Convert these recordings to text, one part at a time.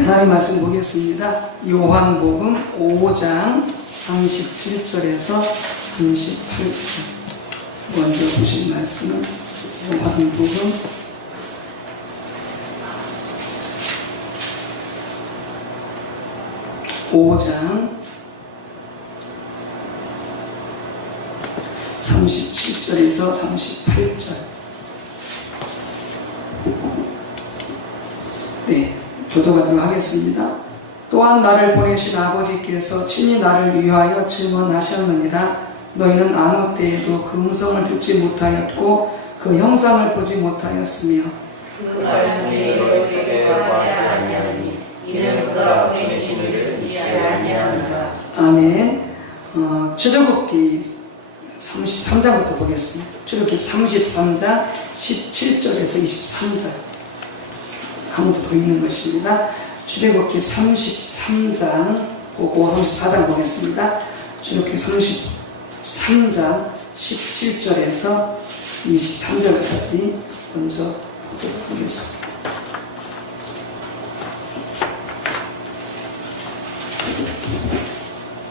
하나님 말씀 보겠습니다. 요한복음 5장 37절에서 38절. 먼저 보신 말씀은 요한복음 5장 37절에서 38절. 네, 교도하도록 하겠습니다. 또한 나를 보내신 아버지께서 친히 나를 위하여 증언하셨느니라. 너희는 아무 때에도 그 음성을 듣지 못하였고 그 형상을 보지 못하였으며 그 말씀이 너희에게 거하지 아니하니 이는 그가 보내신 이를 믿지 아니하느라. 아멘. 출애굽기 33장부터 보겠습니다. 출애굽기 33장 17절에서 23절 한 번 더 읽는 것입니다. 출애굽기 33장 보고 34장 보겠습니다. 출애굽기 33장 17절에서 23절까지 먼저 보도록 하겠습니다.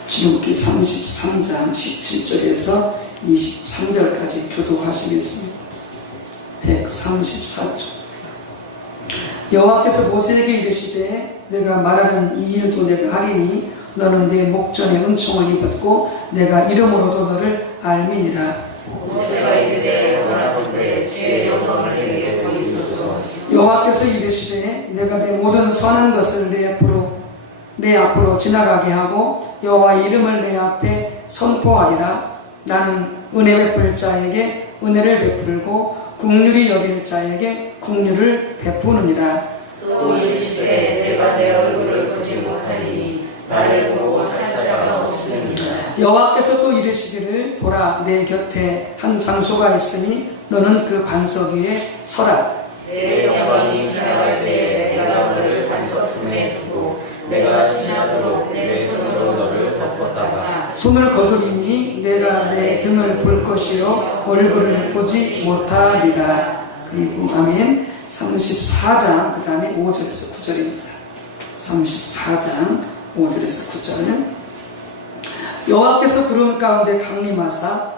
출애굽기 33장 17절에서 23절까지 교독하시겠습니다. 134쪽. 여호와께서 모세에게 이르시되 내가 말하는 이 일도 내가 하리니 너는 내 목전에 은총을 입었고 내가 이름으로도 너를 알미니라. 모세가 이르되 원하건대 주의 영광을 내게 보이소서. 여호와께서 이르시되 내가 내 모든 선한 것을 내 앞으로 지나가게 하고 여호와의 이름을 내 앞에 선포하리라. 나는 은혜 베풀 자에게 은혜를 베풀고 긍휼히 여길 자에게 긍휼을 베푸느니라. 또 이르시되 내가 내 얼굴을 보지 못하리니 나를 보고 살 자가 없으니라. 여호와께서 또 이르시기를 보라 내 곁에 한 장소가 있으니 너는 그 반석 위에 서라. 내 영광이 지나갈 때에 내가 너를 반석 틈에 두고 내가 지나도록 내 손으로 너를 덮었다가 손을 거두리니 내가 내 등을 볼 것이요 얼굴을 보지 못하리라. 그리고 아멘. 34장 그 다음에 5절에서 9절입니다. 34장 5절에서 9절. 여호와께서 구름 가운데 강림하사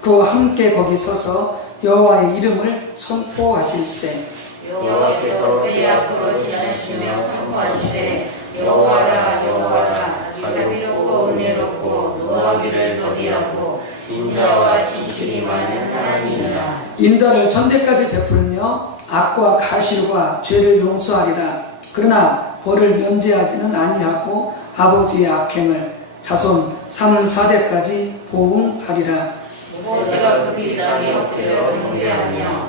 그와 함께 거기 서서 여호와의 이름을 선포하실세. 여호와께서 그의 앞으로 지나시며 선포하시되 여호와라 여호와라 자비롭고 은혜롭고 노하기를 더디하고 인자와 진실이 많은 하나님이라. 인자를 천대까지 베풀며 악과 가실과 죄를 용서하리라. 그러나 벌을 면제하지는 아니하고 아버지의 악행을 자손 3, 4대까지 보응하리라. 모세가 급히 땅에 엎드려 경배하며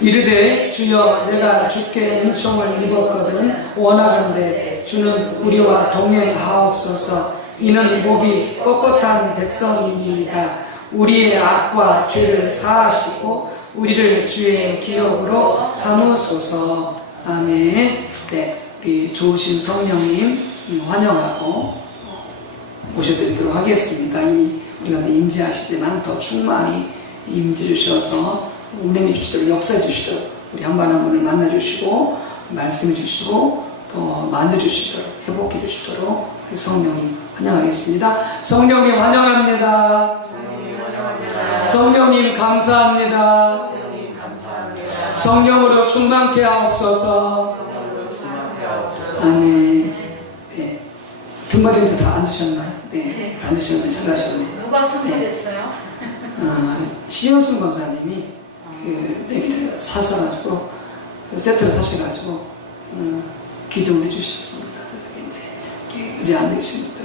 이르되 주여 내가 주께 은총을 입었거든 원하건대 주는 우리와 동행하옵소서. 이는 목이 뻣뻣한 백성이니이다. 우리의 악과 죄를 사하시고 우리를 주의 기억으로 삼으소서. 아멘. 네, 우리 좋으신 성령님 환영하고 모셔드리도록 하겠습니다. 이미 우리가 임재하시지만 더 충만히 임재 주셔서 운행해 주시도록 역사해 주시도록 우리 한 분 한 분을 만나 주시고 말씀해 주시고 또 만져 주시도록 회복해 주시도록 우리 성령님 환영하겠습니다. 성령님 환영합니다. 성령님 감사합니다. 성령으로 충만케 하옵소서. 아멘. 네. 등받이도 다 앉으셨나요? 네. 다 앉으셨나요? 잘하셨네요. 누가 선포했어요? 시현순 권사님이 그 내기를 사셔가지고 그 세트를 사셔가지고 기증을 해주셨습니다. 그래서 이제 의자 앉아 계신 분들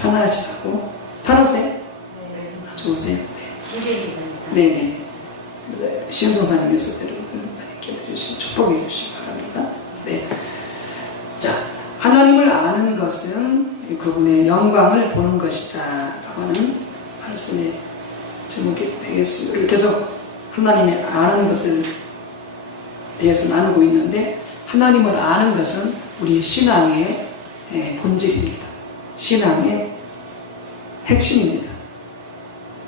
편하시라고. 편하세요? 네. 좋으세요? 기대입니다. 네네. 그래서 시현성사님께서 여러분들 많이 기억해주시고 축복해 주시기 바랍니다. 네. 자, 하나님을 아는 것은 그분의 영광을 보는 것이다 라고 하는 말씀의 제목이 되겠습니다. 우리 계속 하나님의 아는 것을 대해서 나누고 있는데 하나님을 아는 것은 우리 신앙의 본질입니다. 신앙의 핵심입니다.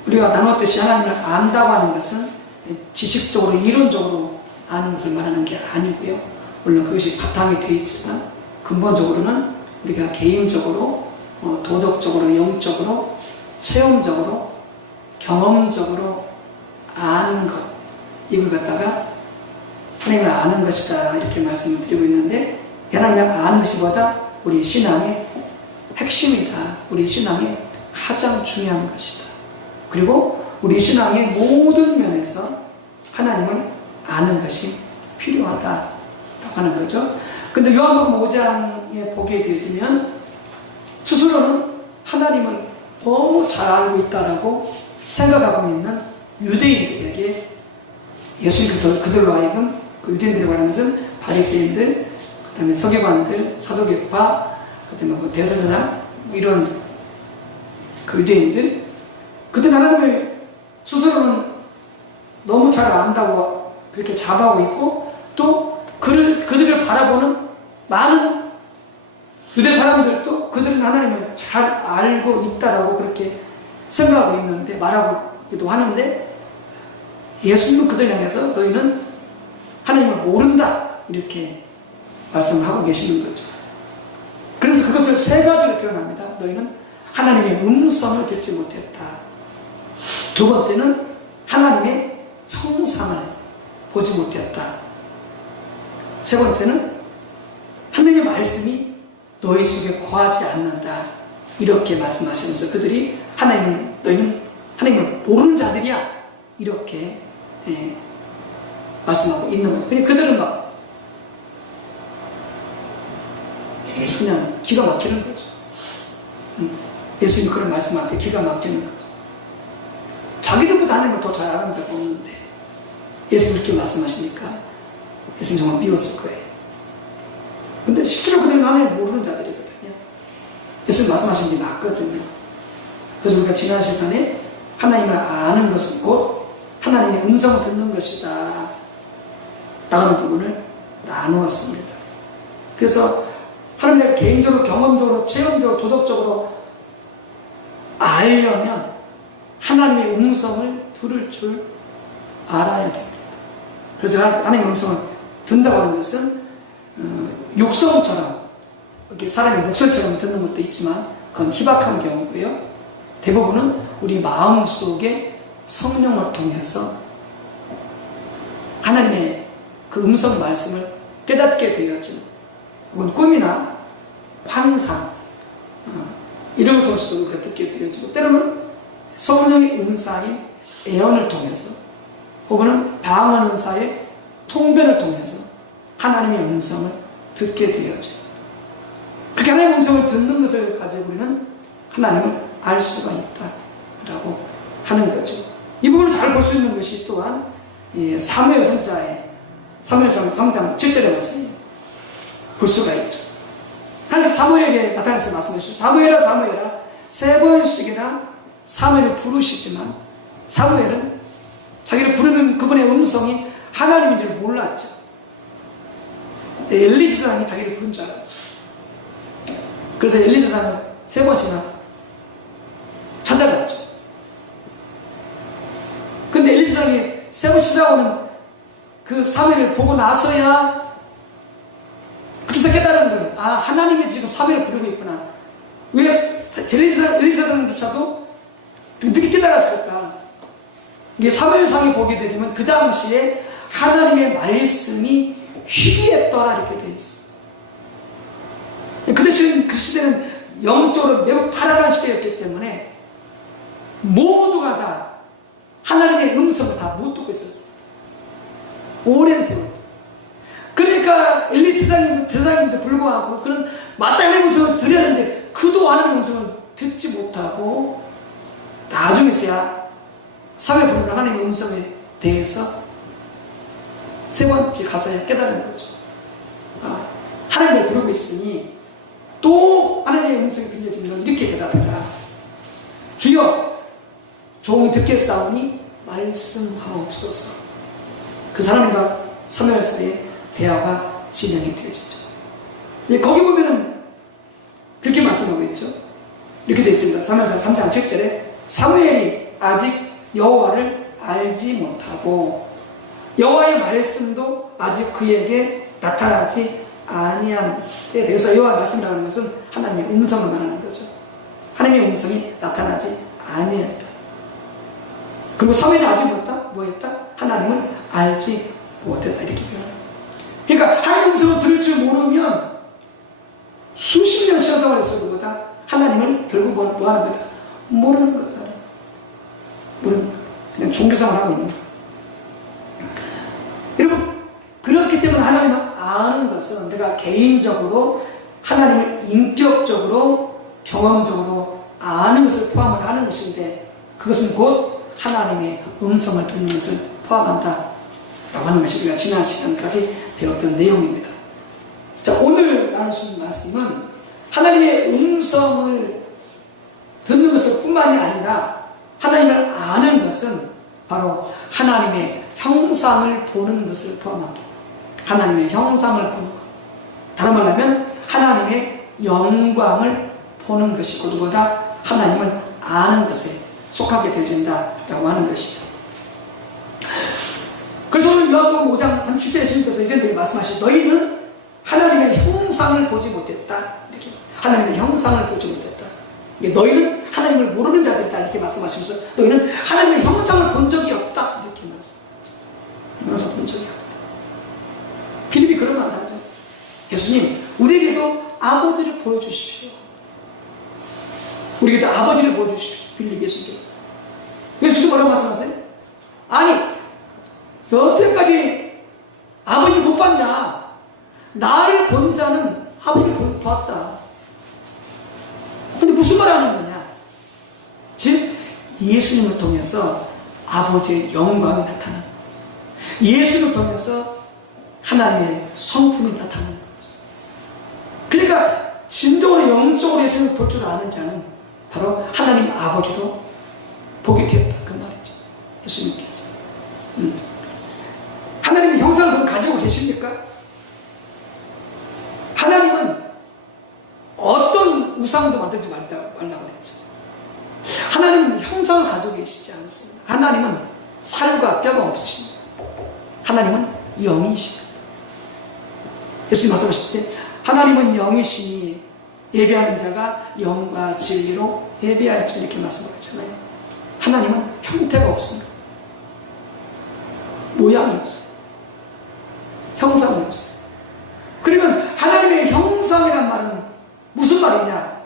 우리가 나눴듯이 하나님을 안다고 하는 것은 지식적으로 이론적으로 아는 것을 말하는 게 아니고요. 물론 그것이 바탕이 되어 있지만 근본적으로는 우리가 개인적으로 도덕적으로 영적으로 체험적으로 경험적으로 아는 것, 이걸 갖다가 하나님을 아는 것이다 이렇게 말씀을 드리고 있는데, 하나님을 아는 것보다 우리 신앙의 핵심이다, 우리 신앙의 가장 중요한 것이다. 그리고 우리 신앙의 모든 면에서 하나님을 아는 것이 필요하다라고 하는 거죠. 근데 요한복음 5장에 보게 되어지면 스스로는 하나님을 너무 잘 알고 있다라고 생각하고 있는 유대인들에게 예수님 그들로 하여금, 그 유대인들이라고 하는 것은 바리새인들, 그 다음에 서기관들, 사두개파, 그 다음에 뭐 대제사장, 뭐 이런 그 유대인들, 그들 하나님을 스스로는 너무 잘 안다고 그렇게 자부하고 있고, 또 그들을 바라보는 많은 유대 사람들도 그들은 하나님을 잘 알고 있다라고 그렇게 생각하고 있는데, 말하기도 하는데, 예수님은 그들 향해서 너희는 하나님을 모른다 이렇게 말씀을 하고 계시는 거죠. 그러면서 그것을 세 가지로 표현합니다. 너희는 하나님의 음성을 듣지 못했다. 두 번째는 하나님의 형상을 보지 못했다. 세 번째는 하나님의 말씀이 너희 속에 거하지 않는다. 이렇게 말씀하시면서 그들이 너희는 하나님을 모르는 자들이야. 이렇게 말씀하고 있는 거죠. 그냥 그들은 막 그냥 기가 막히는 거죠. 예수님 그런 말씀 앞에 기가 막히는 거죠. 자기들보다 하나님을 더 잘 아는 자가 없는데 예수님 이렇게 말씀하시니까 예수님 정말 미웠을 거예요. 근데 실제로 그들은 하나님을 모르는 자들이거든요. 예수님 말씀하신 게 맞거든요. 그래서 우리가 지난 시간에 하나님을 아는 것은 곧 하나님의 음성을 듣는 것이다 라는 부분을 나누었습니다. 그래서 하나님의 개인적으로, 경험적으로, 체험적으로, 도덕적으로 알려면 하나님의 음성을 들을 줄 알아야 됩니다. 그래서 하나님의 음성을 듣는다고 하는 것은 육성처럼 이렇게 사람의 목소리처럼 듣는 것도 있지만 그건 희박한 경우고요. 대부분은 우리 마음속에 성령을 통해서 하나님의 그 음성 말씀을 깨닫게 되어지는, 혹은 꿈이나 환상 이런 걸 통해서도 우리가 듣게 되어지고, 때로는 성령의 은사인 애언을 통해서, 혹은 방언 은사의 통변을 통해서 하나님의 음성을 듣게 되어져요. 그렇게 하나님의 음성을 듣는 것을 가지고 우리는 하나님을 알 수가 있다라고 하는 거죠. 이 부분을 잘 볼 수 있는 것이 또한 사무엘 선지자의 사무엘상 3장 7절의 말씀이 볼 수가 있죠. 하나님께서 사무엘에게 나타나서 말씀하시죠. 사무엘아 사무엘아, 세 번씩이나 사무엘을 부르시지만 사무엘은 자기를 부르는 그분의 음성이 하나님인 줄 몰랐죠. 엘리사장이 자기를 부른 줄 알았죠. 그래서 엘리사장을 세 번씩이나 찾아갔죠. 근데 엘리사장이 세 번 찾아오는 그 사무엘을 보고 나서야 그때서 깨달은 거예요. 아, 하나님이 지금 사무엘을 부르고 있구나. 왜 엘리사장조차도 늦게 깨달았을까? 이게 사무엘상에 보게 되지만 그 당시에 하나님의 말씀이 희귀했더라 이렇게 되어 있어요. 그 시대는 영적으로 매우 타락한 시대였기 때문에 모두가 다 하나님의 음성을 다 못 듣고 있었어요. 오랜 세월. 그러니까 엘리사장님도 불구하고 그런 마땅한 음성을 들어야 하는데 그도 하나님의 음성을 듣지 못하고 나중에서야 사회 부르는 하나님의 음성에 대해서 세 번째 가서야 깨달은 거죠. 아, 하나님을 부르고 있으니 또 하나님의 음성이 들려지면 이렇게 대답해라. 주여, 종이 듣겠사오니 말씀하옵소서. 그 사람과 사무엘 사이의 대화가 진행이 되어지죠. 거기 보면은 그렇게 말씀하고 있죠. 이렇게 되어 있습니다. 사무엘상 3장 7절에 사무엘이 아직 여호와를 알지 못하고 여호와의 말씀도 아직 그에게 나타나지 아니한 때에 대해서 여호와 말씀이라는 것은 하나님의 음성을 말하는 거죠. 하나님의 음성이 나타나지 아니했다. 그리고 사무엘이 아직 뭐였다? 하나님을 알지 못했다. 이렇게 표현합니다. 그러니까 하나님의 음성을 들을 줄 모르면 수십 년 신앙생활을 했을 것보다 하나님을 결국 뭐 하는 거다? 모르는 거다. 모르는 거다. 그냥 종교생활을 하고 있는 거다. 여러분, 그렇기 때문에 하나님을 아는 것은 내가 개인적으로 하나님을 인격적으로 경험적으로 아는 것을 포함을 하는 것인데, 그것은 곧 하나님의 음성을 듣는 것을 포함한다 라고 하는 것이 우리가 지난 시간까지 배웠던 내용입니다. 자, 오늘 나누신 말씀은 하나님의 음성을 듣는 것을 뿐만이 아니라 하나님을 아는 것은 바로 하나님의 형상을 보는 것을 포함합니다. 하나님의 형상을 보는 것. 다른 말로 하면 하나님의 영광을 보는 것이 그보다 하나님을 아는 것에 속하게 되어진다라고 하는 것이죠. 그래서 오늘 요한복음 5장 37절에 예수님께서 이런 말씀하시죠. 너희는 하나님의 형상을 보지 못했다. 이렇게 하나님의 형상을 보지 못했다. 너희는 하나님을 모르는 자들이다. 이렇게 말씀하시면서 너희는 하나님의 형상을 본 적이 없다. 이렇게 말씀하죠. 형상 본 적이 없다. 빌립이 그런 말을 하죠. 예수님, 우리에게도 아버지를 보여주십시오. 우리에게도 아버지를 보여주십시오. 빌립 예수님. 그래서 주님 뭐라고 말씀하세요? 아니, 여태까지 아버지를 못 봤냐? 나를 본 자는 아버지를 봤다. 근데 무슨 말 하는 거냐? 즉, 예수님을 통해서 아버지의 영광이 나타나는 거죠. 예수를 통해서 하나님의 성품이 나타나는 거죠. 그러니까 진정으로 영적으로 예수님을 볼 줄 아는 자는 바로 하나님 아버지도 보게 되었다. 그 말이죠. 예수님께서. 하나님의 형상을 그럼 가지고 계십니까? 하나님은 어떤 우상도 만들지 말라고 했죠. 하나님은 형상을 가지고 계시지 않습니다. 하나님은 살과 뼈가 없으십니다. 하나님은 영이십니다. 예수님 말씀하실 때 하나님은 영이시니 예배하는 자가 영과 진리로 예배할지 이렇게 말씀하셨잖아요. 하나님은 형태가 없습니다. 모양이 없어요. 형상이 없어요. 그러면 하나님의 형상이란 말은 무슨 말이냐?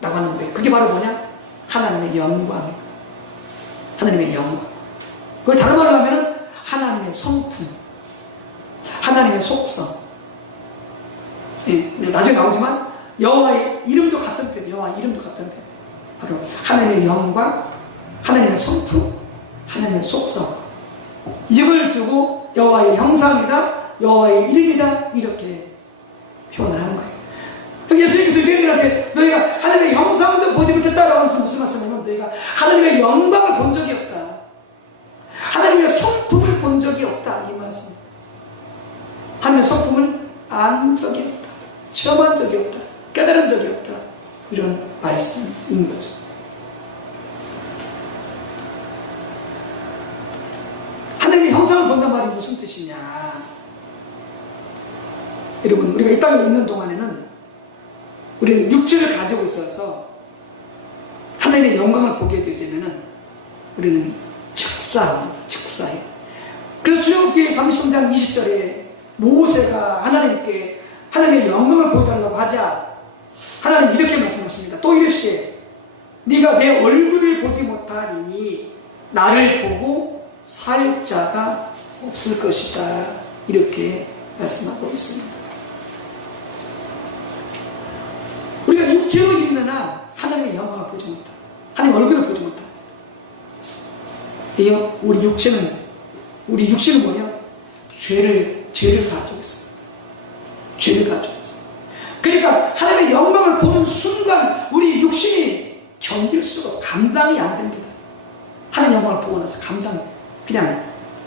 라고 하는 거예요. 그게 바로 뭐냐? 하나님의 영광. 하나님의 영광. 그걸 다른 말로 하면 하나님의 성품. 하나님의 속성. 예, 나중에 나오지만 여호와의 이름도 같은 편. 여호와 이름도 같은 편. 바로 하나님의 영광, 하나님의 성품, 하나님의 속성. 이걸 두고 여호와의 형상이다, 여호와의 이름이다 이렇게 표현을 하는 거예요. 예수님께서 유대인들한테 너희가 하나님의 형상도 보지 못했다라고 하면서 무슨 말씀이냐면 너희가 하나님의 영광을 본 적이 없다. 하나님의 성품을 본 적이 없다. 이 말씀. 하나님의 성품을 안 적이 없다. 체험한 적이 없다. 깨달은 적이 없다. 이런 말씀인 거죠. 하나님의 형상을 본단 말이 무슨 뜻이냐? 여러분, 우리가 이 땅에 있는 동안에는 우리는 육체를 가지고 있어서 하나님의 영광을 보게 되지만은 우리는 즉사합니다. 즉사해. 그래서 출애굽기 33장 20절에 모세가 하나님께 하나님의 영광을 보여달라고 하자 하나님 이렇게 말씀하십니다. 또 이르시되 네가 내 얼굴을 보지 못하리니 나를 보고 살 자가 없을 것이다. 이렇게 말씀하고 있습니다. 우리가 육체로 있는 한 하나님의 영광을 보지 못한다. 하나님 얼굴을 보지 못한다. 우리 육체는 뭐냐? 죄를 가지고 있어요. 죄를 가지고 있어요. 그러니까 하나님의 영광을 보는 순간 우리 육신이 견딜 수가 감당이 안 됩니다. 하나님의 영광을 보고 나서 감당이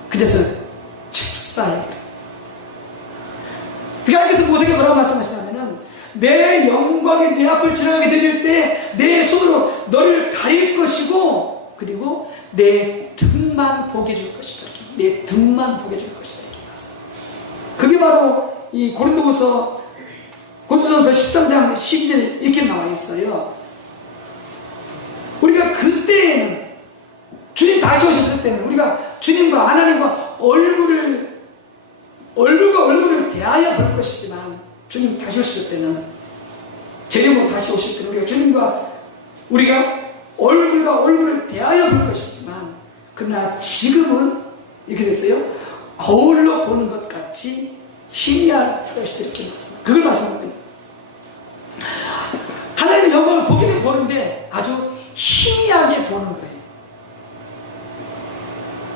그래서 즉사해요. 그래서 모세에게 뭐라고 말씀하시냐면은 내 영광이 내 앞을 지나가게 되질 때 내 손으로 너를 가릴 것이고 그리고 내 등만 보게 해줄 것이다. 내 등만 보게 해줄 것이다. 그게 바로 이 고린도전서 13장 12절에 이렇게 나와 있어요. 우리가 그때에는 주님 다시 오셨을 때는 우리가 주님과 하나님과 얼굴과 얼굴을 대하여 볼 것이지만, 주님 다시 오실 때는, 재림으로 다시 오실 때는 우리가 얼굴과 얼굴을 대하여 볼 것이지만, 그러나 지금은 이렇게 됐어요. 거울로 보는 것 같이 희미할 것이다, 이렇게 말씀합니다. 그걸 말씀합니다. 하나님의 영광을 보기는 보는데 아주 희미하게 보는 거예요.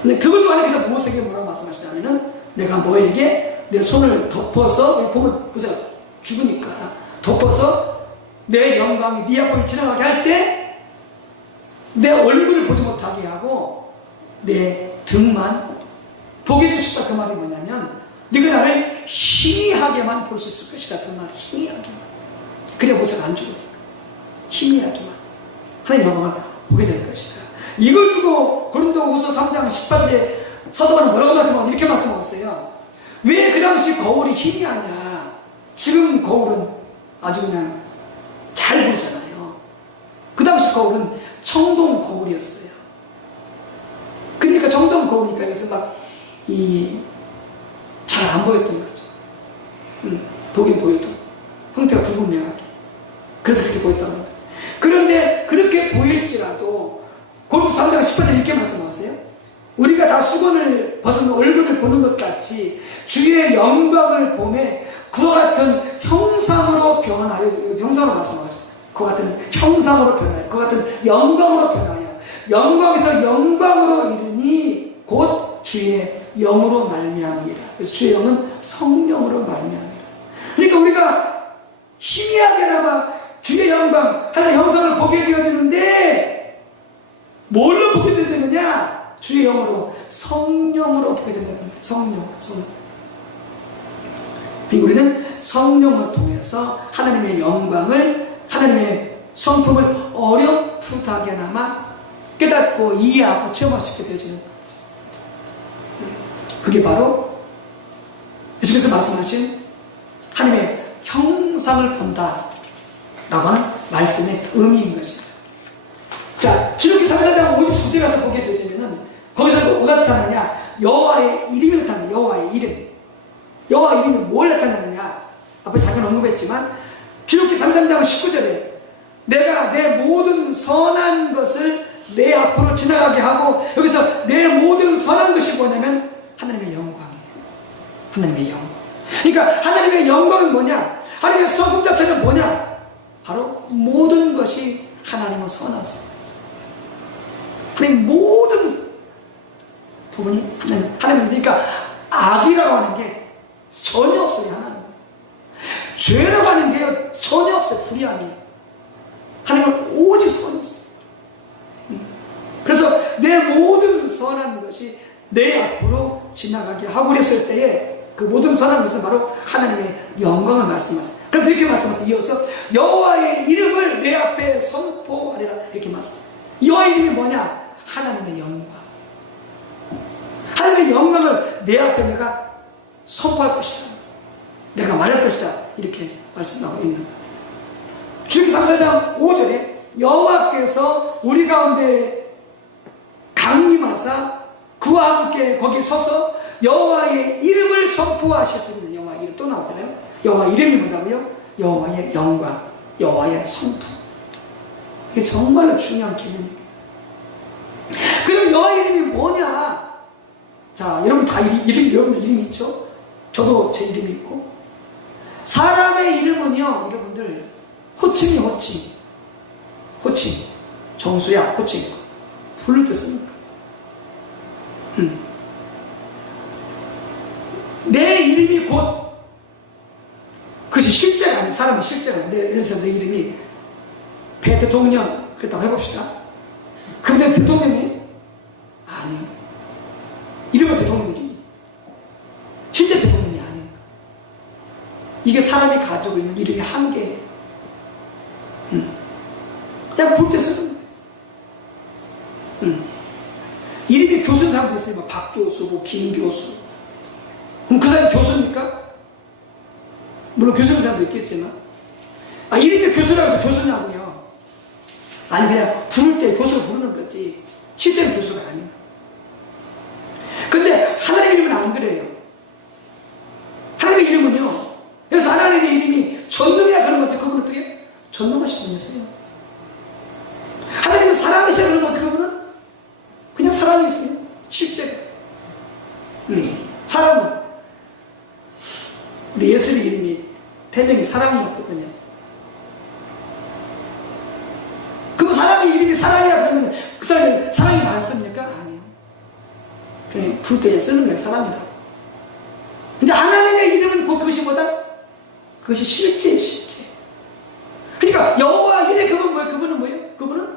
근데 그것도 하나님께서 모세에게 뭐라고 말씀하시냐면은, 내가 너에게 내 손을 덮어서, 보면 보세요, 죽으니까 덮어서 내 영광이 네 앞을 지나가게 할 때 내 얼굴을 보지 못하게 하고 내 등만 보게 해주시다. 그 말이 뭐냐면, 네가 나를 희미하게만 볼 수 있을 것이다. 그 말, 희미하게만. 그래 모세가 안 죽으니까 희미하게만 하나님의 영광을 보게 될 것이다. 이걸 두고 고린도후서 3장 18절에 사도 바울은 뭐라고 말씀하고 이렇게 말씀하셨어요. 왜 그 당시 거울이 희미하냐? 지금 거울은 아주 그냥 잘 보잖아요. 그 당시 거울은 청동 거울이었어요. 그러니까 청동 거울이니까 여기서 막 잘 안 보였던 거죠. 보긴 보여도 형태가 불분명하게. 그래서 그렇게 보였다는 거예요. 그런데 그렇게 보일지라도 고린도서 3장 18절에 이렇게 말씀하세요. 우리가 다 수건을 벗은 얼굴을 보는 것 같이 주의 영광을 보매 그와 같은 형상으로 변하여, 형상으로 말씀하죠. 그와 같은 형상으로 변하여, 그와 같은 영광으로 변하여, 영광에서 영광으로 이르니 곧 주의 영으로 말미암으리라. 그래서 주의 영은 성령으로 말미암으리라. 그러니까 우리가 희미하게나마 주의 영광, 하나님의 형상을 보게 되어지는데 뭘로 보게 되느냐? 주의 영으로, 성령으로 보게 된다는 거예요. 성령. 그리고 우리는 성령을 통해서 하나님의 영광을, 하나님의 성품을 어렴풋하게나마 깨닫고 이해하고 체험할 수 있게 되어지는 거죠. 그게 바로 예수께서 말씀하신 하나님의 형상을 본다 라고 하는 말씀의 의미인 것이죠. 자, 출애굽기 3장 59절 가서 보게 되자면은 거기서 뭐가 나타나냐? 여호와의 이름이 나타나요. 여호와의 이름. 여호와 이름이 뭘 나타나느냐? 앞에 잠깐 언급했지만 출애굽기 3장 19절에 내가 내 모든 선한 것을 내 앞으로 지나가게 하고, 여기서 내 모든 선한 것이 뭐냐면 하나님의 영광이에요. 하나님의 영광. 그러니까 하나님의 영광은 뭐냐? 하나님의 성품 자체는 뭐냐? 바로 모든 것이 하나님은 선하세요. 하나님 모든 부분이 하나님. 그러니까 악이라고 하는 게 전혀 없어요. 하나님. 죄라고 하는 게 전혀 없어요. 불의함이. 하나님은 오직 선이 있어요. 그래서 내 모든 선한 것이 내 앞으로 지나가게 하고 그랬을 때에 그 모든 선한 것은 바로 하나님의 영광을 말씀하세요. 그래서 이렇게 말씀하세요. 이어서 여호와의 이름을 내 앞에 선포하리라, 이렇게 말씀해요. 여호와의 이름이 뭐냐? 하나님의 영광. 하나님의 영광을 내 앞에 내가 선포할 것이다, 내가 말할 것이다, 이렇게 말씀하고 있는 거예요. 주기 3장 5절에 여호와께서 우리 가운데 강림하사 그와 함께 거기 서서 여호와의 이름을 선포하셨습니다. 여호와의 이름 또 나오잖아요. 여호와 이름이 뭐라고요? 여호와의 영광, 여호와의 선포. 이게 정말로 중요한 개념입니다. 그럼 여호와의 이름이 뭐냐? 자, 여러분 다 여러분들 이름이 있죠? 저도 제 이름이 있고. 사람의 이름은요, 여러분들 호칭이 호칭, 정수야, 호칭, 부를 때 씁니까? 내 이름이 곧 그것이 실제가 아니에요. 사람이 실제가 아니에요. 예를 들어서 내 이름이 배 대통령 그랬다고 해봅시다. 근데 대통령이 아니에요. 이름은 대통령이지 실제 대통령이 아니에요. 이게 사람이 가지고 있는 이름의 한계예요. 그냥 부를 때 쓰는 거예요. 이름이 교수인 사람도 있어요. 뭐 박교수, 뭐 김교수. 그럼 그 사람이 교수입니까? 물론 교수는 사람도 있겠지만, 이름이 교수라고 해서 교수냐고요. 아니, 그냥 부를 때 교수를 부르는 거지 실제로 교수가 아닙니다. 근데 하나님의 이름은 안 그래요. 하나님의 이름은요, 그래서 하나님의 이름이 전능이라 하는 건데 그분은 어떻게? 전능하신 분이세요. 하나님은 사랑이세요. 그러면 어떻게 그분은? 그냥 사랑이 있어요. 실제로. 사랑은 우리 예수의 이름이 태명이 사랑이었거든요. 그럼 사람의 이름이 사랑이야 그러면 그 사람이 사랑이 많습니까? 아니요. 그냥 불때에 쓰는 거예요. 사랑이라고. 근데 하나님의 이름은 곧 그것이 뭐다? 그것이 실제예요. 실제. 그러니까 여호와 이레 그분은 뭐예요? 그분은 뭐예요? 그분은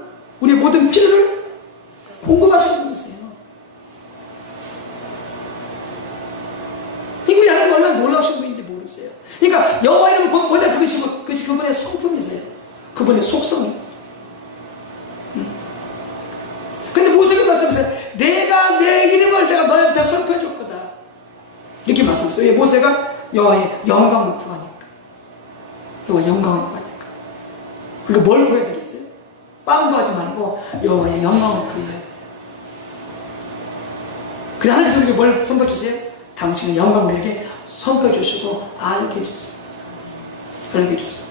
우리의 모든 필요를 공급하시는 분이세요. 이분이 하나님 얼마나 놀라우신 분인지 모르세요. 그러니까 여호와 이름은 곧 뭐다? 그것이 그분의 성품이세요. 그분의 속성이에요. 근데 모세가 말씀하세요. 내가 내 이름을 내가 너한테 선포해 줄 거다. 이렇게 말씀하세요. 왜? 모세가 여호와의 영광을 구하니까. 여호와 영광을 구하니까. 그리고 뭘 구해야 되겠어요? 빵 구하지 말고 여호와의 영광을 구해야 돼요. 그래 하나님께서 우리에게 뭘 선포해 주세요? 당신의 영광을 우리에게 선포해 주시고 알게 해주세요. 알게 해주세요.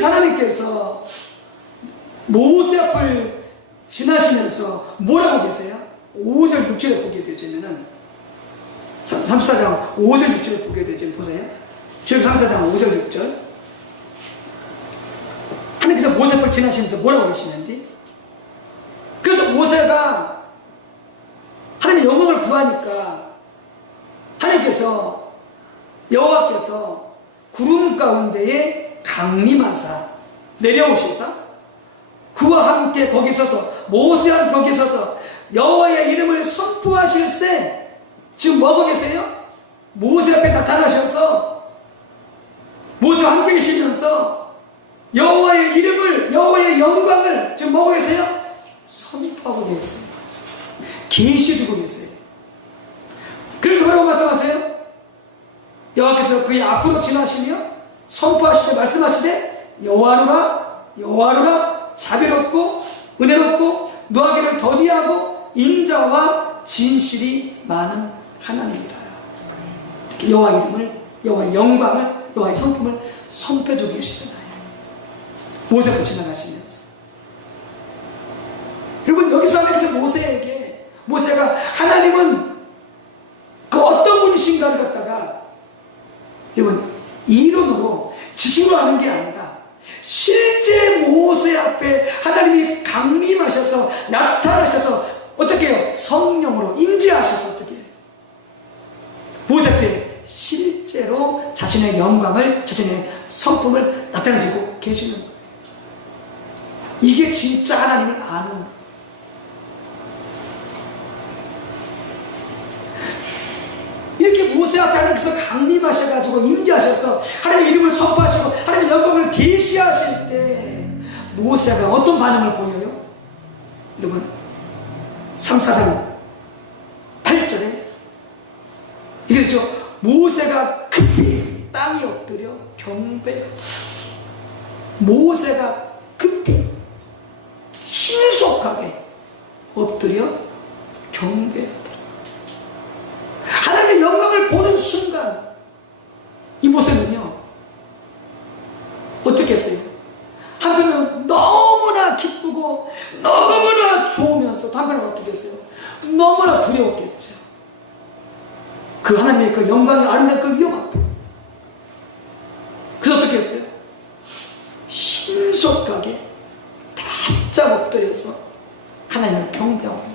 그러면서 하나님께서 모세 앞을 지나시면서 뭐라고 계세요? 5절 6절에 보게 되면은 34장 5절 6절에 보게 되면 보세요. 주역 34장 5절 6절 하나님께서 모세 앞을 지나시면서 뭐라고 하시는지. 그래서 모세가 하나님의 영광을 구하니까 하나님께서 여호와께서 구름 가운데에 강림하사 내려오시사 그와 함께 거기 서서 모세한 거기 서서 여호와의 이름을 선포하실세. 지금 뭐하고 계세요? 모세 앞에 나타나셔서 모세와 함께 계시면서 여호와의 이름을 여호와의 영광을 지금 뭐하고 계세요? 선포하고 계세요. 계시 주고 계세요. 그래서 뭐라고 말씀하세요? 여호와께서 그의 앞으로 지나시며 선포하시되 말씀하시되 여호와로라 여호와로라 자비롭고 은혜롭고 노하기를 더디하고 인자와 진실이 많은 하나님이라. 여호와 이름을 여호와의 영광을 여호와의 성품을 선포해주고 계시잖아요. 모세를 지나가시면서. 여러분 여기서 하나님께서 모세에게 모세가 하나님은 그 어떤 분이신가를 갖다가 여러분 이론으로 지식으로 아는 게 아니라 실제 모세 앞에 하나님이 강림하셔서 나타나셔서 어떻게 해요? 성령으로 임재하셔서 어떻게 해요? 모세 앞에 실제로 자신의 영광을 자신의 성품을 나타내주고 계시는 거예요. 이게 진짜 하나님을 아는 거예요. 이렇게 모세 앞에 하나님께서 강림하셔가지고 임재하셔서 하나님의 이름을 선포하시고 하나님의 영광을 계시하실 때 모세가 어떤 반응을 보여요? 여러분 3, 4장 8절에 이게 그렇죠. 모세가 급히 땅에 엎드려 경배. 모세가 급히 신속하게 엎드려 경배. 하나님의 영광을 보는 순간 이 모세는요 어떻게 했어요? 한편으로는 너무나 기쁘고 너무나 좋으면서 한편으로는 어떻게 했어요? 너무나 두려웠겠죠. 그 하나님의 그 영광이 아름다운 그 위험 앞에. 그래서 어떻게 했어요? 신속하게 바짝 엎드려서 하나님을 경배하고.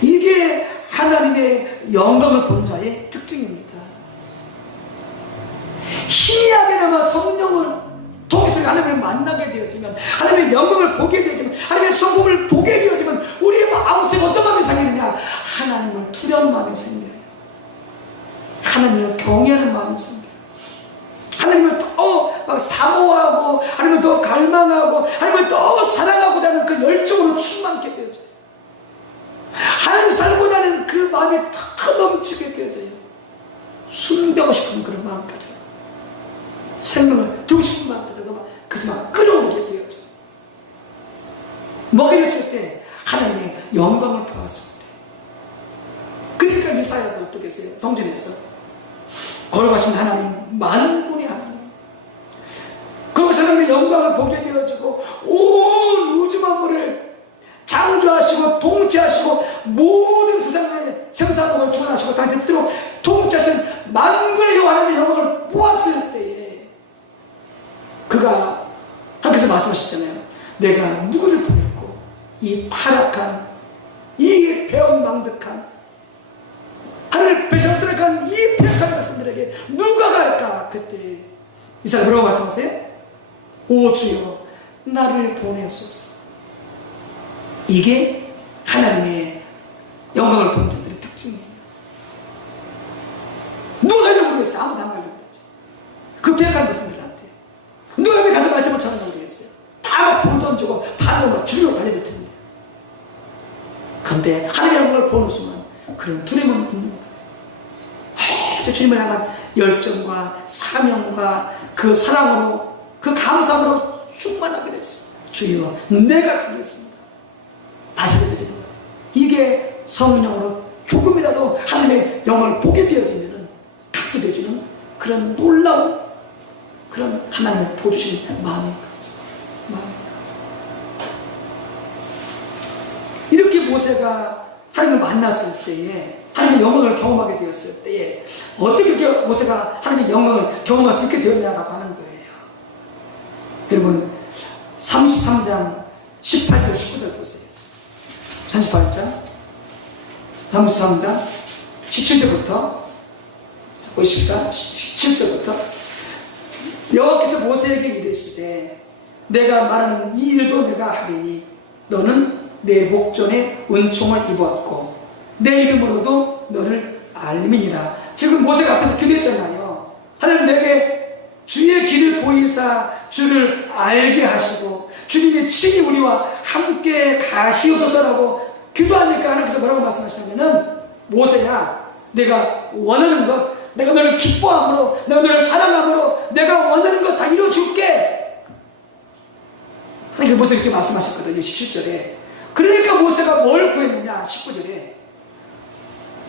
이게 하나님의 영광을 본 자의 특징입니다. 희미하게나마 성령을 통해서 하나님을 만나게 되어지면 하나님의 영광을 보게 되어지면 하나님의 성품을 보게 되어지면 우리의 마음속에 어떤 마음이 생기느냐? 하나님을 두려운 마음이 생겨요. 하나님을 경외하는 마음이 생겨요. 하나님을 더 막 사모하고 하나님을 더 갈망하고 하나님을 더 사랑하고자 하는 그 열정으로 충만케 되어져요. 다른 삶보다는 그 마음이 더 넘치게 되어져요. 숨기고 싶은 그런 마음까지, 생명을 두고 싶은 마음까지도 그지만 끌어오게 되어져요. 뭐가 이랬을 때? 하나님의 영광을 보았을 때. 그러니까 이사야가 어떻게 했어요? 성전에서 걸어가신 하나님, 만군의 하나님, 그것이 하나님의 영광을 보게 되어지고 온 우주 만물을 창조하시고 통치하시고 모든 세상의 생사복을 주관하시고 당신 뜻대로 통치하신 만군의 하나님의 영광을 보았을 때에 그가 하나님께서 말씀하셨잖아요. 내가 누구를 보겠고 이 타락한, 이 배은망덕한, 하늘 배신을 떠나간 이 폐역한 백성들에게 누가 갈까? 그때 이사야 뭐라고 말씀하세요? 오 주여 나를 보내소서. 이게 하나님의 영광을 보는 자들의 특징이에요. 누가 가려고 그랬어요? 아무도 안 가려고 그랬죠. 그 폐역한 백성들한테 누가 여기 가서 말씀을 전하려고 그랬어요? 다 볼 던지고 발로 죽이고 달려들 텐데. 그런데 하나님의 영광을 보는 순간 그런 두려움은 없는 거예요. 저 주님을 향한 열정과 사명과 그 사랑으로, 그 감사함으로 충만하게 됐어요. 주여 내가 가겠습니다. 다스려드리는 거예요. 이게 성령으로 조금이라도 하나님의 영광을 보게 되어지면 갖게 되어지는 그런 놀라운 그런 하나님을 보여주시는 마음인 거죠. 이렇게 모세가 하나님을 만났을 때에, 하나님의 영광을 경험하게 되었을 때에 어떻게 모세가 하나님의 영광을 경험할 수 있게 되었냐라고 하는 거예요. 여러분 33장 18절 19절 보세요. 33장 17절부터 보십시다. 17절부터 여호와께서 모세에게 이르시되 내가 말하는 이 일도 내가 하리니 너는 내 목전에 은총을 입었고 내 이름으로도 너를 알림이니라. 지금 모세가 앞에서 기도했잖아요. 하나님 내게 주의 길을 보이사 주를 알게 하시고 주님의 친히 우리와 함께 가시옵소서라고 기도하니까 하나님께서 뭐라고 말씀하시냐면은 모세야 내가 원하는 것, 내가 너를 기뻐함으로, 내가 너를 사랑함으로 내가 원하는 것 다 이루어줄게. 하나님께서 모세에게 이렇게 말씀하셨거든요. 17절에. 그러니까 모세가 뭘 구했느냐? 19절에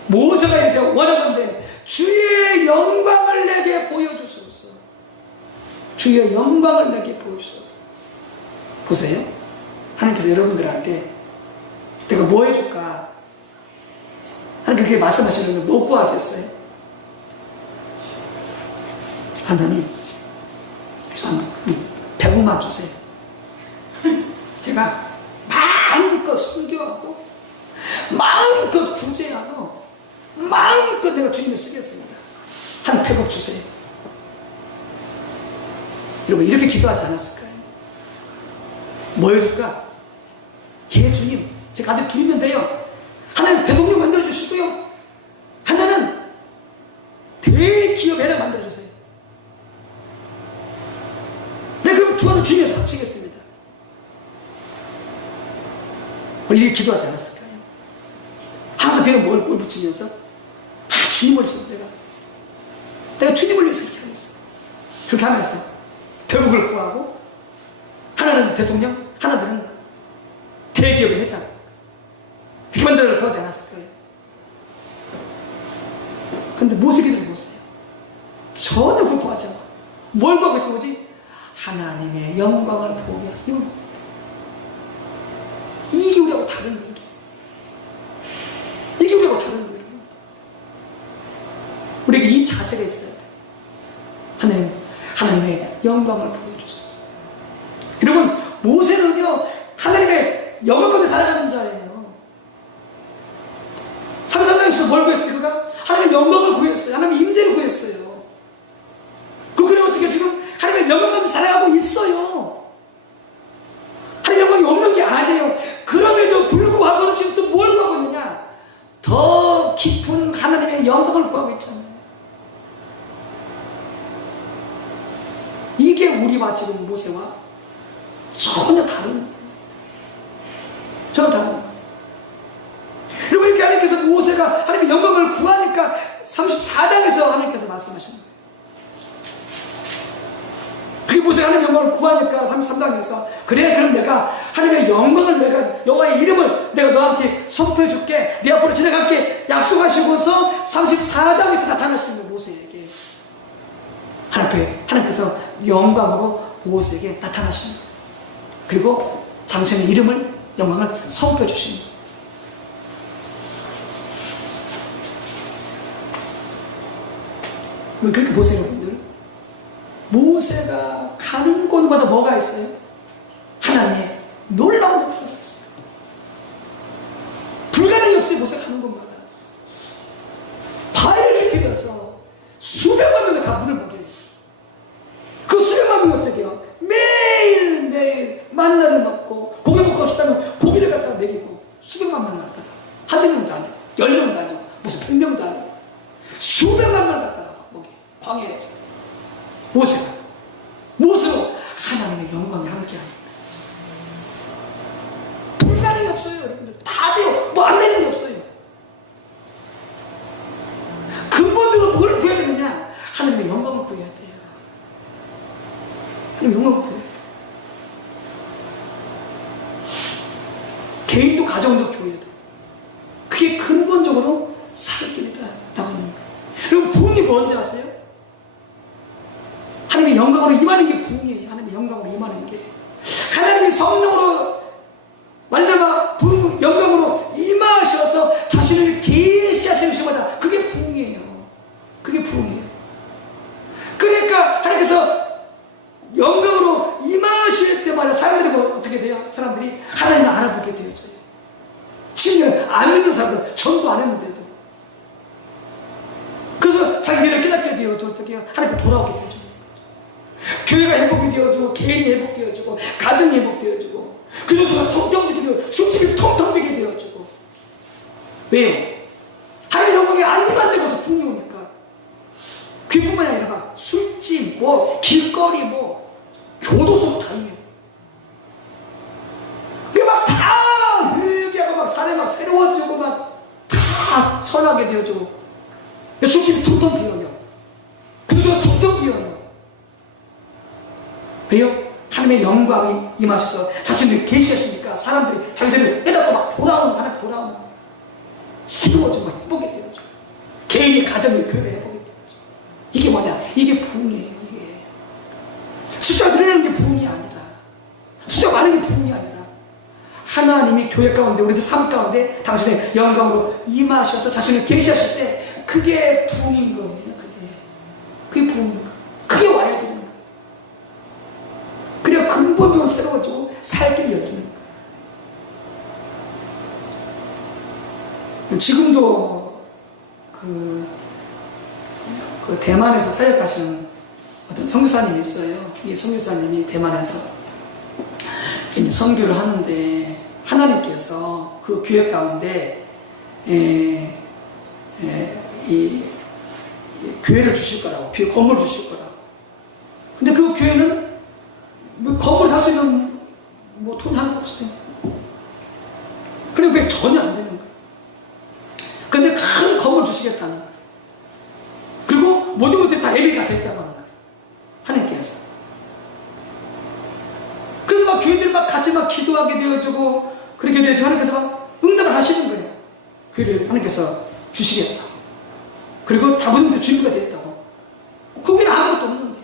모세가 이렇게 원하는데 주의 영광을 내게 보여주소서. 주의 영광을 내게 보여주소서. 보세요. 하나님께서 여러분들한테 내가 뭐 해줄까? 하나님 그렇게 말씀하시는 거 못 구하겠어요? 하나님 한 100억만 주세요. 제가 마음껏 설교하고 마음껏 구제하고 마음껏 내가 주님을 쓰겠습니다. 한 100억 주세요. 여러분 이렇게 기도하지 않았을까요? 뭐 해줄까? 예 주님 제가 아들 둘이면 돼요. 하나는 대통령 만들어주시고요, 하나는 대기업 회장 만들어주세요. 네 그럼 두 아들 주님에서 합치겠습니다. 우리 이렇게 기도하지 않았을까요? 항상 내가 뭘 붙이면서 주님을 위해서 내가 주님을 위해서 이렇게 하겠어. 그렇게 하면서 대국을 구하고 하나는 대통령, 하나는 대기업의 회장 이렇게 만들어 구하지 않았을 거예요. 그런데 모세 기도를 보세요. 전혀 그걸 구하지 않고 뭘 구하고 있어? 오지? 하나님의 영광을 보게 하시오. 이게 우리하고 다른 거예요. 이게 우리하고 다른 거예요. 우리에게 이 자세가 있어야 돼. 하나님의 영광을 보여주소서. 여러분 모세는요 하나님의 영광 가운데 살아가는 자예요. 삼삼장에서 뭘 구했어요? 그가 하나님의 영광을 구했어요. 하나님의 임재를 구했어요. 그리고 어떻게 지금 하나님의 영광 가운데 살아가고 있어요. 하나님의 영광이 없는 게 아니에요. 그럼에도 불구하고 지금 또 뭘 구하고 있느냐? 더 깊은 하나님의 영광을 구하고 있잖아요. 이게 우리와 지금 모세와 전혀 다른 거예요. 전혀 다른 거예요. 여러분 말씀하시는 거예요. 그게 모세가 하나님의 영광을 구하니까 33장에서 그래 그럼 내가 하나님의 영광을 내가 여호와의 이름을 내가 너한테 선포해 줄게 네 앞으로 지나갈게 약속하시고서 34장에서 나타나시는 거예요. 모세에게 하나님께서 영광으로 모세에게 나타나시는 거예요. 그리고 당신의 이름을 영광을 선포해 주시는 거예요. 왜 그렇게 보세요 여러분들? 모세가 가는 곳마다 뭐가 있어요? 하나님의 놀라운 역사가 있어요. 불가능이 없어요. 모세가 가는 곳마다 바위를 깨뜨려서 수백만 명을 다 문을 먹여요. 그 수백만 명이 어떻게 해요? 매일매일 만나를 먹고 고기 먹고 싶다면 고기를 갖다가 먹이고 수백만 명을 갖다가 한두 명도 아니고 10명도 아니고 무슨 100명도 아니고 수백만 명을 갖다가 먹여 광야에서 모세로 하나님의 영광이 함께합니다. 불가능이 없어요 여러분들. 다 돼요. 뭐 안 되는 게 없어요. 근본적으로 뭘 구해야 되느냐? 하나님의 영광을 구해야 돼요. 하나님의 영광을 구해야 돼요. 개인도 가정도 교회도 그게 근본적으로 살 길이다 라고 하는 거예요. 여러분 부흥이 뭔지 아세요? 하나님의 영광으로 임하는 게 부흥이에요. 하나님의 영광으로 임하는 게 하나님의 성령으로 말려마 부흥 영광으로 임하셔서 자신을 계시하시는 시마다 그게 부흥이에요. 그게 부흥이에요. 그러니까 하나님께서 영광으로 임하실 때마다 사람들이 뭐 어떻게 돼요? 사람들이 하나님을 알아보게 되어져요. 지금 안 믿는 사람들 전도 안 했는데도 그래서 자기 일을 깨닫게 되어져 어떻게 해요? 하나님 돌아오게 되어져. 교회가 회복이 되어지고 개인이 회복되어지고 가정이 회복되어지고 그래서 통통 비게 되어 숨쉬기 통통 비게 되어지고 왜요? 하나님의 영광이 안 임한다고서 풍이 오니까 그뿐만이 아니라 막 술집 뭐 길거리 뭐 교도소 다니며 그게 막 다 회개하고 막 산에 막 새로워지고 막 다 선하게 되어지고 술집이 통통 비어요. 그래서 통통 비어요. 왜요? 하나님의 영광이 임하셔서 자신을 계시하시니까 사람들이 자기들을 깨닫고 막 돌아오는 하나님 돌아오는 새로워지고 막 회복이 되어져. 개인이 가정이 교회가 회복이 되어져. 이게 뭐냐? 이게 부흥이에요. 이게 숫자 늘어나는 게 부흥이 아니라 숫자 많은 게 부흥이 아니라 하나님이 교회 가운데 우리들 삶 가운데 당신의 영광으로 임하셔서 자신을 계시하실 때 그게 부흥인 거예요. 그게 부흥인 거예요. 그게 와야 되는 거예요. 그래야 근본적으로 새로워지고 살 길이 열리는 거예요. 지금도 그 대만에서 사역하시는 어떤 선교사님이 있어요. 이 선교사님이 대만에서 이제 선교를 하는데 하나님께서 그 교회 가운데 이 교회를 주실 거라고, 교회 건물을 주실 거라고. 근데 그 교회는 뭐 건물 살 수 있는 뭐 돈 하나도 없어요. 그리고 그게 전혀 안 되는 거예요. 근데 큰 건물 주시겠다는 거예요. 그리고 모든 것들이 다 예배가 됐다고 하는 거예요. 하나님께서. 그래서 막 교회들이 막 같이 막 기도하게 되어지고 그렇게 되어지고 하나님께서 막 응답을 하시는 거예요. 교회를 하나님께서 주시겠다고. 그리고 다분히 준비가 됐다고. 거기는 아무것도 없는데.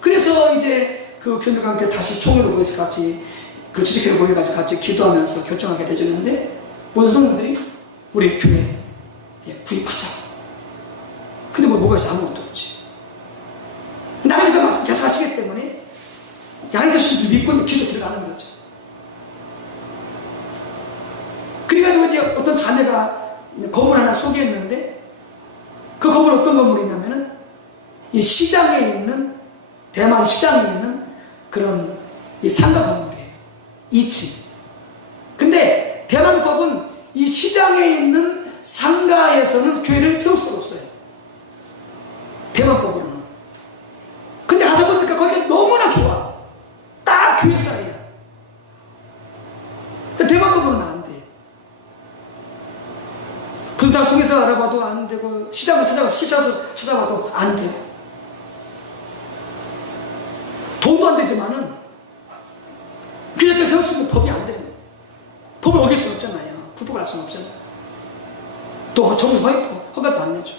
그래서 이제 그 교인들과 함께 다시 총회를 모여서 같이 그 지식회를 모여가지고 같이 기도하면서 결정하게 되었는데 모든 성도들이 우리 교회 구입하자. 근데 뭐가 있어? 아무것도 없지. 나라에서 말씀 계속 하시기 때문에 하나님께서 믿고 기도 들어가는 거죠. 그래가지고 이제 어떤 자매가 건물 하나 소개했는데 그 건물 어떤 건물이냐면은 이 시장에 있는 대만 시장에 있는 그런 이 상가 건물이에요. 2층. 근데 대만법은 이 시장에 있는 상가에서는 교회를 세울 수가 없어요. 대만법으로는. 근데 가서 보니까 거기가 너무나 좋아. 딱 교회 자리야. 대만법으로는 안 돼. 그런 사람 통해서 인터넷에서 알아봐도 안 되고 시장을 찾아가서 시장에서 찾아봐도 안 돼요. 돈도 안 되지만은 비례대표 세울 수 있는 법이 안 되는 거예요. 법을 어길 수 없잖아요. 불법을 할 수는 없잖아요. 또 정부 허가도 안 내죠.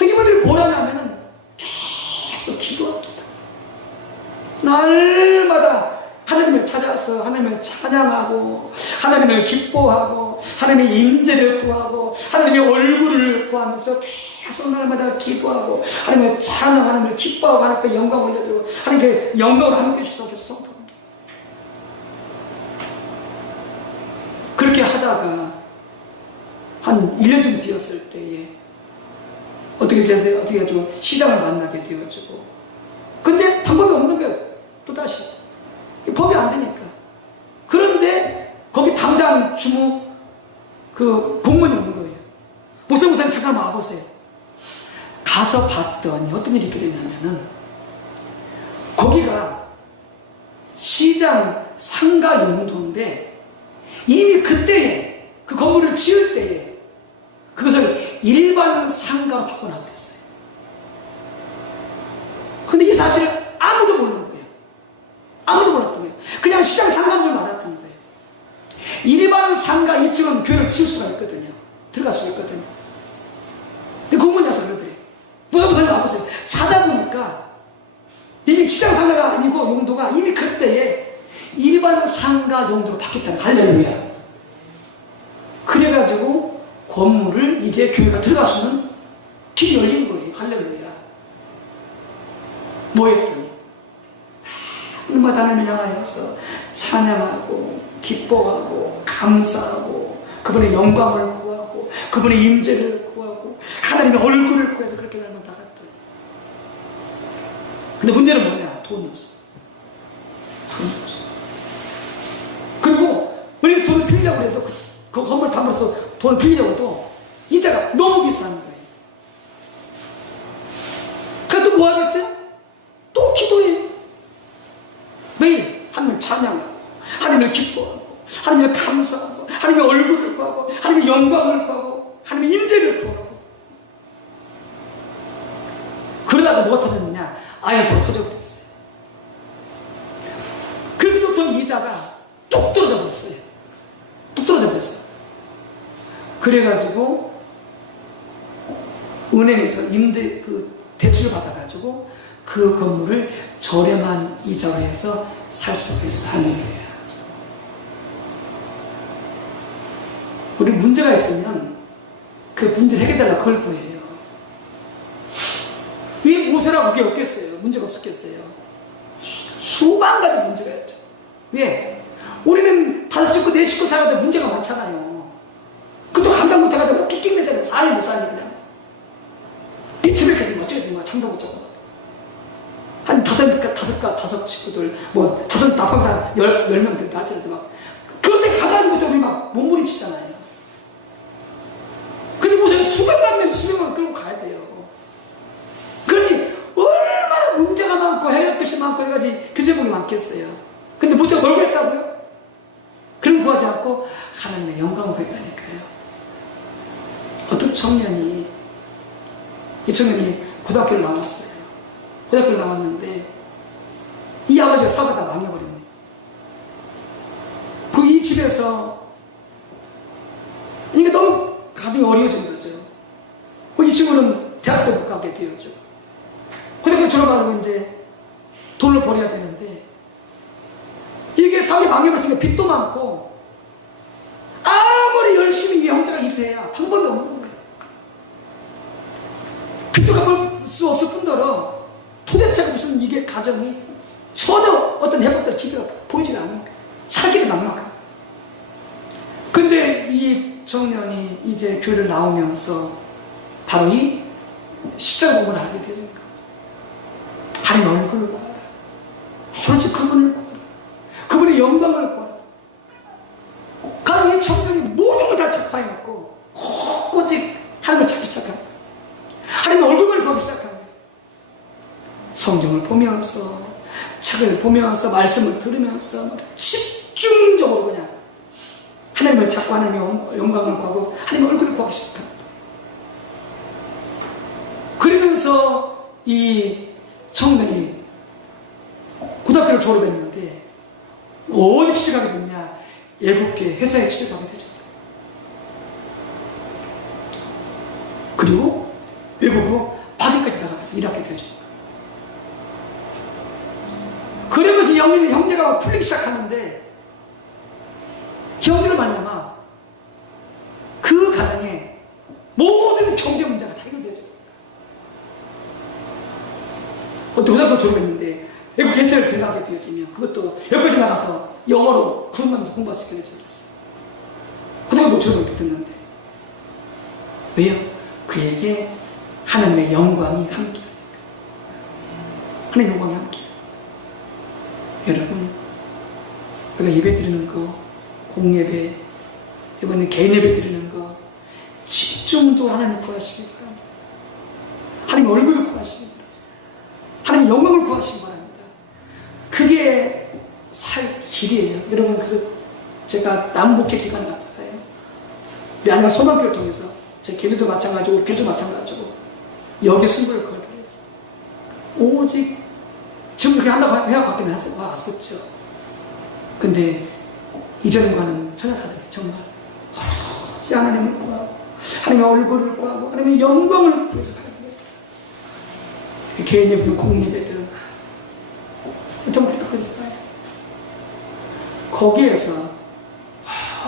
이분들이 뭘 하냐면은 계속 기도합니다. 날마다 하나님을 찾아서 하나님을 찬양하고 하나님을 기뻐하고 하나님의 임재를 구하고 하나님의 얼굴을 구하면서 계속 날마다 기도하고 하나님을 찬양, 하나님을 기뻐하고 하나님께 영광 올려드리고 하나님께 영광을 하나님께 주시라고 계속 선포합니다. 그렇게 하다가 한 1년쯤 되었을 때에 어떻게 좀 시장을 만나게 되어지고, 근데 방법이 없는 거예요. 또다시 법이 안 되니까. 그런데 거기 담당 주무 그 공무원이 오는 거예요. 목사님 잠깐 와보세요. 가서 봤더니 어떤 일이 있게 되냐면은 거기가 시장 상가 용도인데 이미 그때에 그 건물을 지을 때에 그것을 일반 상가로 바꿔놔 버렸어요. 근데 이 사실을 아무도 모르는 거예요. 아무도 몰랐던 거예요. 그냥 시장 상가인 줄 알았던 거예요. 일반 상가 2층은 교회를 지을 수가 있거든요. 들어갈 수가 있거든요. 근데 공무원이 와서 그러더래요. 무슨 와보세요. 찾아보니까 이게 시장 상가가 아니고 용도가 이미 그때에 일반 상가 용도로 바뀌었다는 거예요. 할렐루야. 그래가지고 건물을 이제 교회가 들어갈 수 있는 길이 열린 거예요. 할렐루야. 뭐 했더니 날마다 하나님을 향하여서 찬양하고 기뻐하고 감사하고 그분의 영광을 구하고 그분의 임재를 구하고 하나님의 얼굴을 구해서 그렇게 날마다 갔더니, 근데 문제는 뭐냐? 돈이 없어. 돈이 없어. 그리고 우리 돈을 빌리려고 해도 그 건물 담아서 돈을 빌리려고 해도 이자가 너무 비싼 거예요. 그래서 또 뭐 하겠어요? 또 기도해요. 매일 하나님을 찬양하고 하나님을 기뻐하고 하나님을 감사하고 하나님의 얼굴을 구하고 하나님의 영광을 구하고 하나님의 임재를 구하고, 그러다가 뭐가 터졌느냐? IMF가 터져버렸어요. 그렇게부터 이자가 뚝 떨어져 버렸어요. 뚝 떨어져 버렸어요. 그래가지고 은행에서 대출을 받아가지고 그 건물을 저렴한 이자로 해서 살 수가 있어요. 할렐루야. 우리 문제가 있으면 그 문제를 해결달라고 그걸 구해요. 왜 모세라고 그게 없겠어요? 문제가 없었겠어요? 수만 가지 문제가 있죠. 왜? 우리는 5식구, 4식구 살아도 문제가 많잖아요. 그것도 감당 못해가지고 끽끽대잖아요. 4일 못 사니 그냥. 이틀에 되면 어쩌게 되면 참도 못 자고. 한 5 식구들, 뭐, 5 나방사 10명 된다 할지라도 막. 그런데 가만히 못하고 우리 막 몸부림치잖아요. 근데 무슨 수백만 명 끌고 가야 돼요. 그러니 얼마나 문제가 많고 해결 것이 많고 해가지고 길제목이 많겠어요. 근데 문제가 걸고 했다고요? 그럼 구하지 않고 하나님의 영광을 구했다니까요. 어떤 청년이, 이 청년이 고등학교를 나왔어요. 고등학교를 나왔는데 이 아버지가 사업을 다 망해버렸네. 그리고 이 집에서 이게 너무 가정이 어려워진 거죠. 이 친구는 대학도 못 가게 되었죠. 고등학교 졸업하고 이제 돈을 벌어야 되는데 이게 사업이 망해버렸으니까 빚도 많고 아무리 열심히 이 형제가 일을 해야 방법이 없는 거예요. 빚도 갚을 수 없을 뿐더러 도대체 무슨 이게 가정이 전혀 어떤 회복될 기회가 보이지가 않는 거예요. 살기는 막막한. 근데 이 청년이 이제 교회를 나오면서 바로 이 십자공을 하게 되는 거죠. 하나님 얼굴을 구하라. 오로지 그분을 구하라. 그분의 영광을 구하라. 그러니까 이 청년이 모든 걸 다 작파해놓고 오직 하나님을 찾기 시작합니다. 하나님 얼굴을 보기 시작합니다. 성경을 보면서 책을 보면서 말씀을 들으면서 집중적으로 그냥 하나님을 찾고 하나님의 영광을 구하고 하나님의 얼굴을 구하기 시작합니다. 그러면서 이 청년이 고등학교를 졸업했는데 어디 취직하게 됐냐? 애국계 회사에 취직하게 되죠. 그리고 외국으로 파리까지 나가서 일하게 되죠. 그러면서 형제가 풀리기 시작하는데 형제를 만나면 그 가정에 모든 경제 문제가 다 해결되죠. 어떤 고등학교 졸업했는데 외국 예술을 들어가게 되어지면 그것도 여기까지 나가서 영어로 구름하면서 공부할 수 있게 되어졌어요. 고등학교 졸업을 붙었는데 왜요? 그에게 하나님의 영광이 함께 하나님의 영광이 함께. 여러분, 우리가 예배 드리는 거, 공예배, 이번에 개인 예배 드리는 거 집중도 하나님을 구하시기 바랍니다. 하나님 얼굴을 구하시기 바랍니다. 하나님 영광을 구하시기 바랍니다. 그게 살 길이에요. 여러분, 그래서 제가 남북회 기간을 나가요. 우리 아니면 소망교를 통해서 제 교회도 마찬가지고 교회도 마찬가지고 여기에 승부를 걸기로 했어요. 오직 지금 그렇게 한다고 해왔더니 왔었죠. 근데 이전과는 전혀 다르게 정말 오직 하나님을 구하고 하나님의 얼굴을 구하고 하나님의 영광을 구해서 가는 거예요. 개인 예배든 공예 예배든 정말 그것이 봐요. 거기에서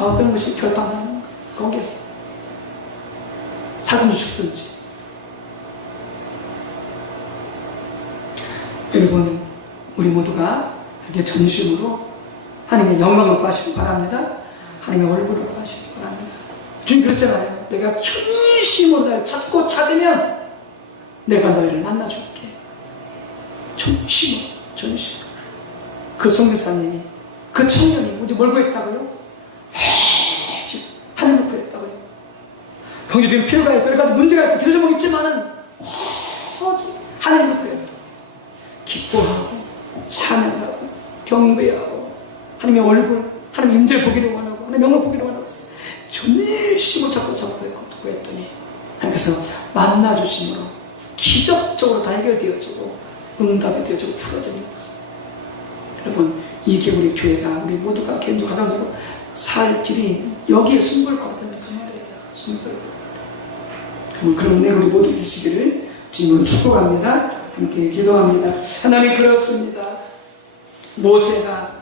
어떤 것이 결단하는 거예요. 거기에서 살든지 죽든지. 여러분, 우리 모두가 이렇게 전심으로 하나님의 영광을 구하시기 바랍니다. 하나님의 얼굴을 구하시기 바랍니다. 주님 그랬잖아요. 내가 전심으로 날 찾고 찾으면 내가 너희를 만나줄게. 전심으로, 전심으로. 그 선교사님이, 그 청년이 어디 뭘 구했다고요? 하나님을 구했다고요. 경제적인 필요가 있고 여러 가지 문제가 있고 기도 제목이 있지만은 오직 하나님을 구했다. 기뻐하고 찬양하고 경배하고 하나님의 얼굴, 하나님의 임재를 보기를 원하고 하나님의 영광을 보기를 원하고 전심을 잡고 구했더니 하나님께서 만나주심으로 기적적으로 다 해결되어지고 응답이 되어지고 풀어지는 것입니다. 여러분, 이게 우리 교회가 우리 모두가 개인적으로 가정적으로 살 길이 여기에 숨을 거거든요. 그 말이에요. 숨을 거거든요. 그런 은혜 우리 모두 있으시기를 주님으로 축복합니다. 함께 기도합니다. 하나님, 그렇습니다. 모세가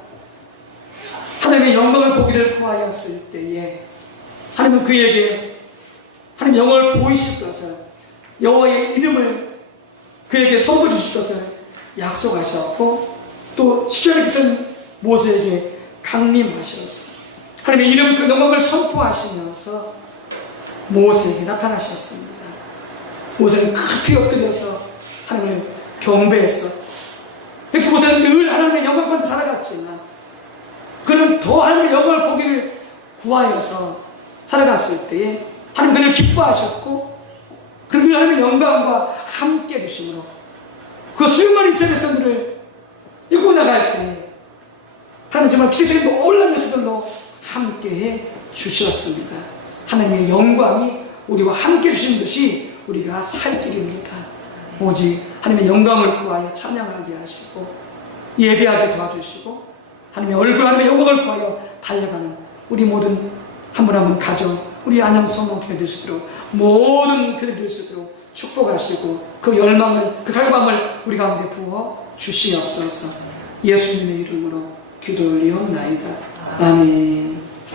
하나님의 영광을 보기를 구하였을 때에 하나님은 그에게 하나님의 영광을 보이실 것을, 여호와의 이름을 그에게 선포해 주실 것을 약속하셨고, 또 시절에서는 모세에게 강림하셔서 하나님의 이름 그 영광을 선포하시면서 모세에게 나타나셨습니다. 모세는 급히 엎드려서 하나님을 경배했어. 이렇게 모세는 늘 하나님의 영광 가운데 살아갔지만 그는 더 하나님의 영광을 보기를 구하여서 살아갔을 때에 하나님 그를 기뻐하셨고, 그리고 하나님의 영광과 함께 해주심으로 그 수많은 이스라엘 백성들을 이끌고 나갈 때 하나님 정말 기적적인 놀라운 것들로 함께해 주셨습니다. 하나님의 영광이 우리와 함께 해주신 것이 우리가 살 길입니다. 오직 하나님의 영광을 구하여 찬양하게 하시고 예배하게 도와주시고 하나님의 얼굴, 하나님의 영광을 구하여 달려가는 우리 모든 한 분 한 분 가정, 우리 안양소망교회 될 수 있도록 모든 교회 될 수 있도록 축복하시고 그 열망을, 그 갈망을 우리 가운데 부어 주시옵소서. 예수님의 이름으로 기도 올리옵나이다. 아멘.